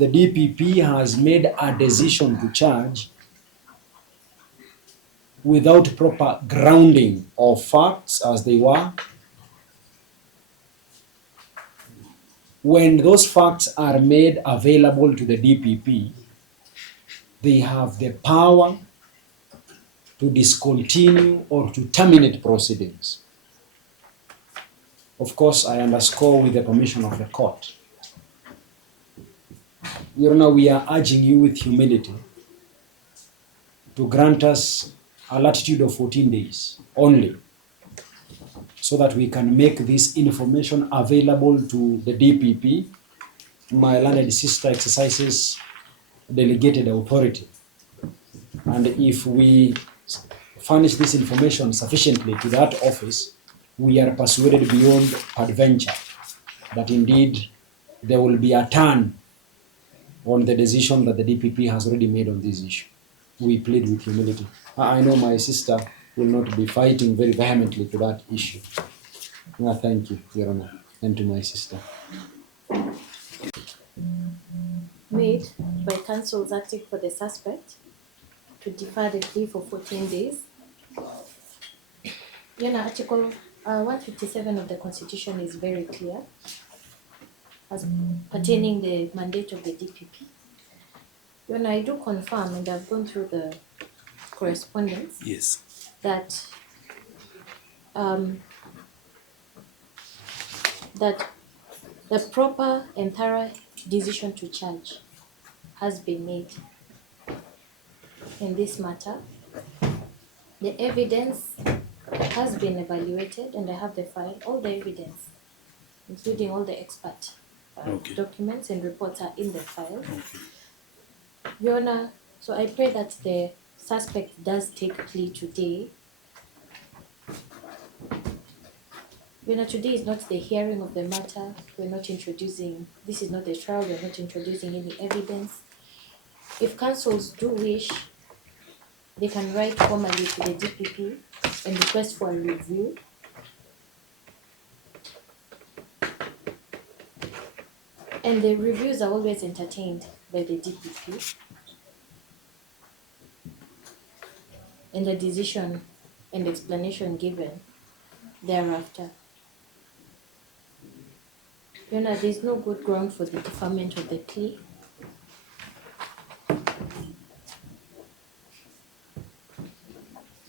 the DPP has made a decision to charge without proper grounding of facts as they were, when those facts are made available to the DPP, they have the power to discontinue or to terminate proceedings. Of course, I underscore with the permission of the court. Your Honor, we are urging you with humility to grant us a latitude of 14 days only, so that we can make this information available to the DPP. My learned sister exercises delegated authority. And if we furnish this information sufficiently to that office, we are persuaded beyond adventure that indeed there will be a turn on the decision that the DPP has already made on this issue. We plead with humility. I know my sister will not be fighting very vehemently to that issue. Thank you, Your Honor, and to my sister. Made by counsels acting for the suspect to defer the plea for 14 days. Your Honor, Article 157 of the Constitution is very clear as pertaining the mandate of the DPP. Your Honor, I do confirm, and I've gone through the correspondence, Yes. that that the proper and thorough decision to charge has been made in this matter. The evidence has been evaluated, and I have the file, all the evidence, including all the expert documents and reports are in the file. Your Honor, so I pray that the suspect does take plea today. Your Honor, today is not the hearing of the matter. We're not introducing, this is not the trial, we're not introducing any evidence. If counsels do wish, they can write formally to the DPP and request for a review. And the reviews are always entertained by the DPP. And the decision and explanation given thereafter. Your Honor, there is no good ground for the deferment of the plea.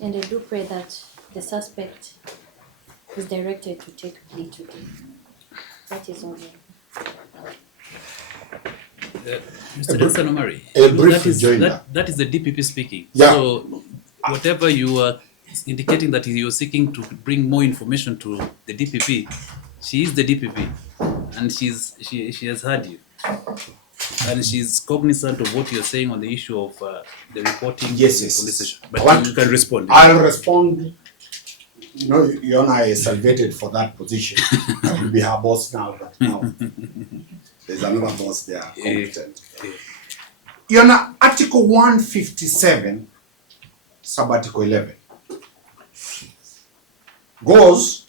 And I do pray that the suspect is directed to take plea today. That is all. Mr. Denson Omari, that is the DPP speaking. Yeah. So whatever you are indicating that you're seeking to bring more information to the DPP, she is the DPP, and she has heard you, and she's cognizant of what you're saying on the issue of the reporting. Yes. Police station. But you can respond. I'll respond. You know, Your Honor is salvated for that position. I will be her boss now, but now there's another boss there, competent. Your Honor, Article 157, Sub-Article 11, goes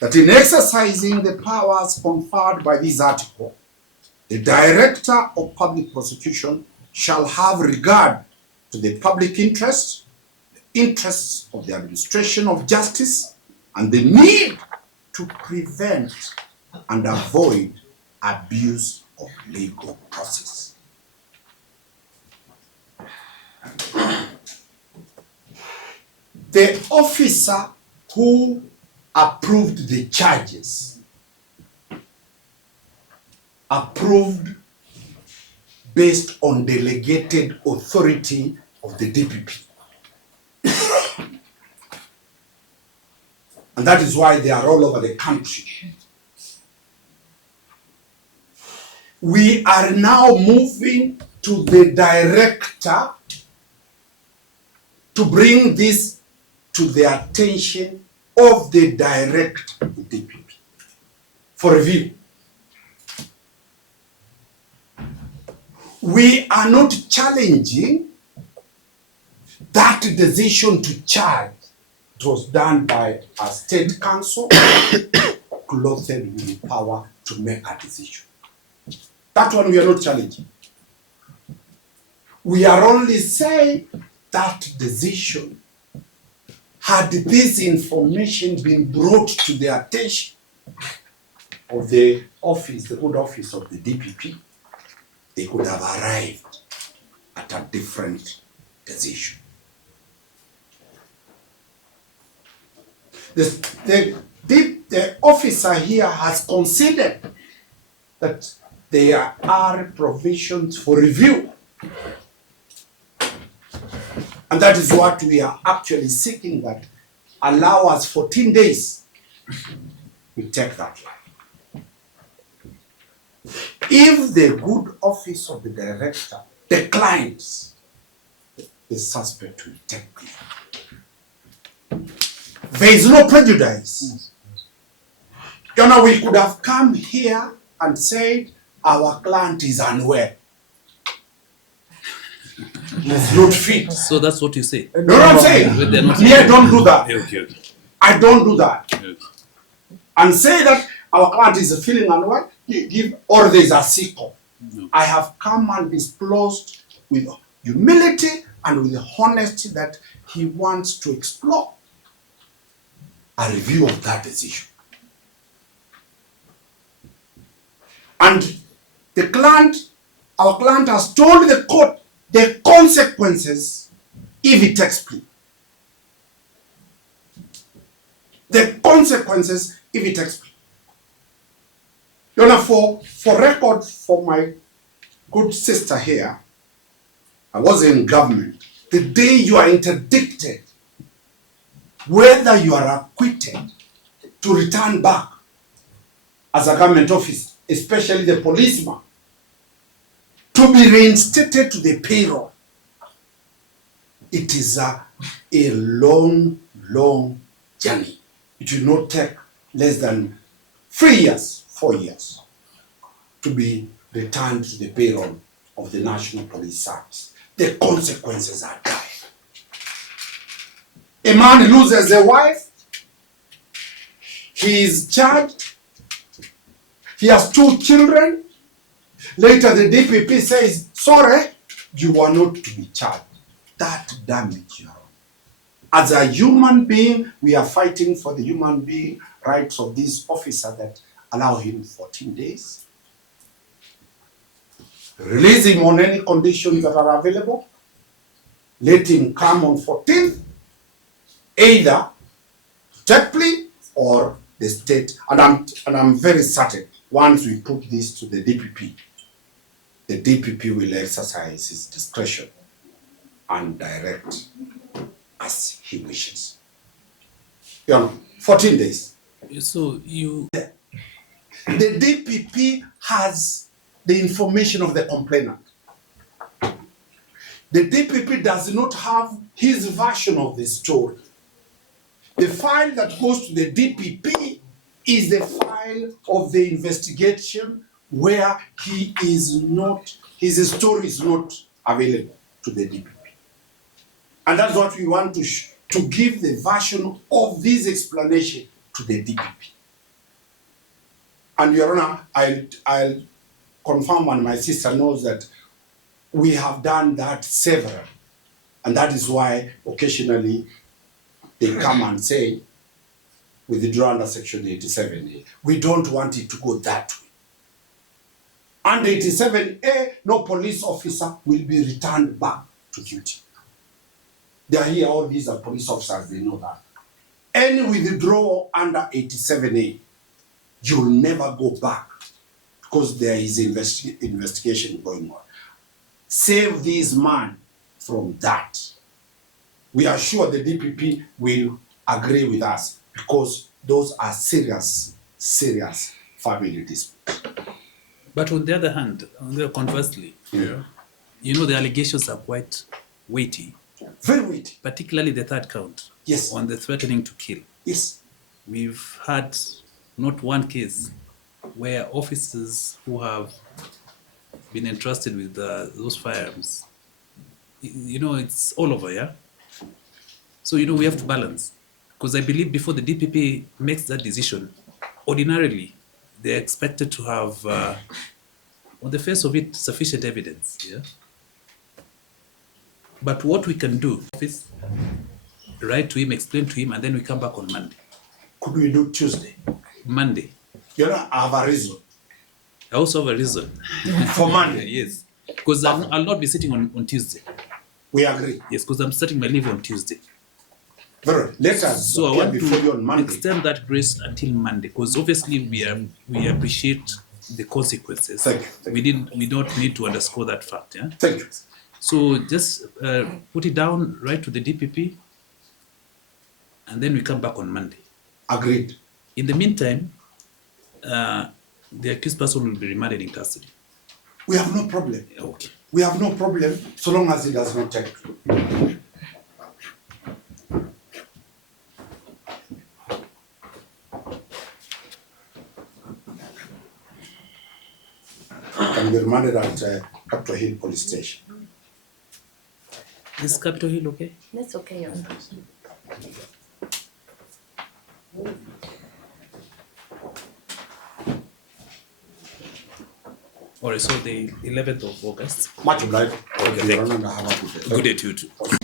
that in exercising the powers conferred by this article, the Director of Public Prosecution shall have regard to the public interest, the interests of the administration of justice, and the need to prevent and avoid abuse of legal process. The officer who approved the charges approved based on delegated authority of the DPP. And that is why they are all over the country. We are now moving to the director to bring this to the attention of the director of the DPP for review. We are not challenging that decision to charge. It was done by a state council clothed with power to make a decision. That one we are not challenging. We are only saying that decision, had this information been brought to the attention of the office, the good office of the DPP, they could have arrived at a different decision. The officer here has considered that there are provisions for review. And that is what we are actually seeking, that allow us 14 days. We take that line. If the good office of the director declines, the suspect will take plea. There is no prejudice. You know, we could have come here and said our client is unwell. It's not fit. So that's what you say. You know what I'm saying? But they're not- Me, I don't do that. Okay. I don't do that. Okay. And say that our client is feeling unwell, or there is a sickle. No. I have come and disclosed with humility and with honesty that he wants to explore a review of that decision. And the client, our client has told the court the consequences if he takes plea. The consequences if he takes plea. You know, for record, for my good sister here, I was in government. The day you are interdicted, whether you are acquitted, to return back as a government officer, especially the policeman, to be reinstated to the payroll, it is a long, long journey. It will not take less than 3 years, 4 years, to be returned to the payroll of the National Police Service. The consequences are dire. A man loses a wife, he is charged, he has 2 children. Later the DPP says, sorry, you are not to be charged. That damage your own. As a human being, we are fighting for the human being rights of this officer that allow him 14 days. Release him on any conditions that are available. Let him come on 14th, either take plea or the state. And I'm very certain, once we put this to the DPP will exercise his discretion and direct as he wishes. You know, 14 days. So you... The DPP has the information of the complainant. The DPP does not have his version of the story. The file that goes to the DPP is the file of the investigation where his story is not available to the DPP. And that's what we want to give the version of this explanation to the DPP. And Your Honor, I'll confirm, and my sister knows that we have done that several. And that is why occasionally they come and say, withdraw under Section 87A. We don't want it to go that way. Under 87A, no police officer will be returned back to duty. They are here, all these are police officers, they know that. Any withdrawal under 87A, you'll never go back because there is investigation going on. Save this man from that. We are sure the DPP will agree with us because those are serious, serious family disputes. But on the other hand, conversely, Yeah. you know, the allegations are quite weighty, Very weighty. particularly the third count. Yes. On the threatening to kill. Yes. We've had not one case where officers who have been entrusted with those firearms, you know, it's all over, yeah? So, you know, we have to balance. Because I believe before the DPP makes that decision, ordinarily, they're expected to have, on the face of it, sufficient evidence, yeah? But what we can do is write to him, explain to him, and then we come back on Monday. Could we do Tuesday? Monday. You know, I have a reason. I also have a reason. For Monday? Yes. Because I'll not be sitting on Tuesday. We agree. Yes, because I'm starting my leave on Tuesday. Very. Let us So I appear want before you on to Monday. extend that grace until Monday, because obviously we appreciate the consequences. Thank you. We don't need to underscore that fact. Yeah. Thank you. So just put it down, write to the DPP, and then we come back on Monday. Agreed. In the meantime, the accused person will be remanded in custody. We have no problem. Okay. We have no problem so long as it does not take. Can be remanded at Capitol Hill Police Station. Is Capitol Hill okay? That's okay, Your Honor. All right, so the 11th of August. Much obliged. Okay, thank you. Have a good day. Good day to you too.